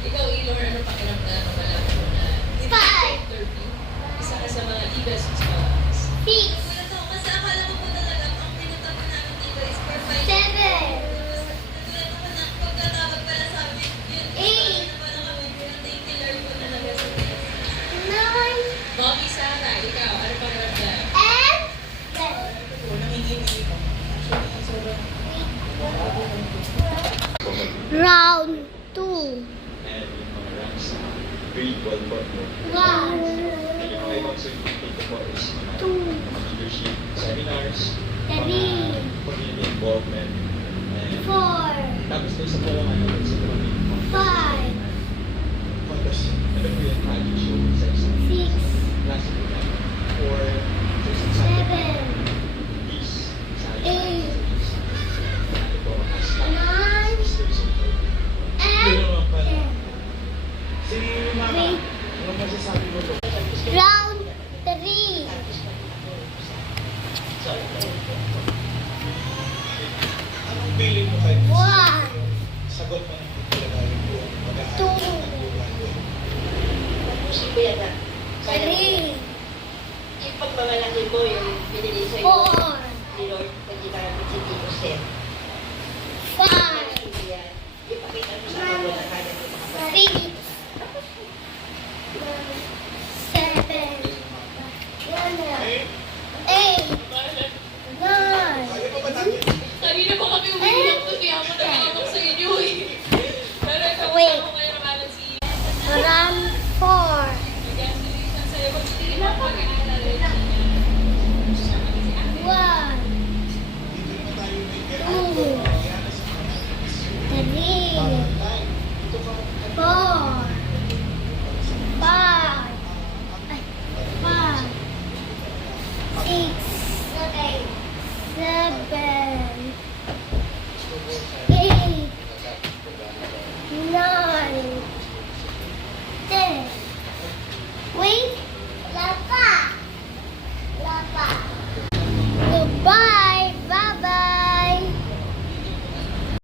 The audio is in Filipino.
Ikaw, Ilor, ano pakiramdam mo malaman mo na Five. interview? Isa ka sa mga best scholars. Six. Wala to, kasi akala ko po talaga, ang pinunta po namin dito is for 5 Seven. Nagulat ako na pagkatawag pala sa amin, yun, Eight. na pala kami, thank you Lord po talaga sa test. Nine. Mommy Sarah, ikaw, ano pakiramdam? And ten. O, nanginginig ako. Actually, sobrang Round two. and yung mga ranks sa grade 12 po mo. One. And yung mga ibang certificate ko po is mga Two. leadership seminars, Three. mga community involvement, and Four. tapos doon sa po ano, sa community Five. tapos ano po yung college show sa isang Six. klase po namin or sa isang Seven. peace sa Eight. ano po as staff Nine. sisters and And ten. Sino yung mama? Wait. Ano masasabi mo to? Round three. Anong feeling mo kay One. sagot mo ng talaga yung buong mag-aaral Two. ng buwan? Three. Yung pagmamalaki mo, yung binili sa'yo Four. ni Lord, pag ginamit si Tito Seth.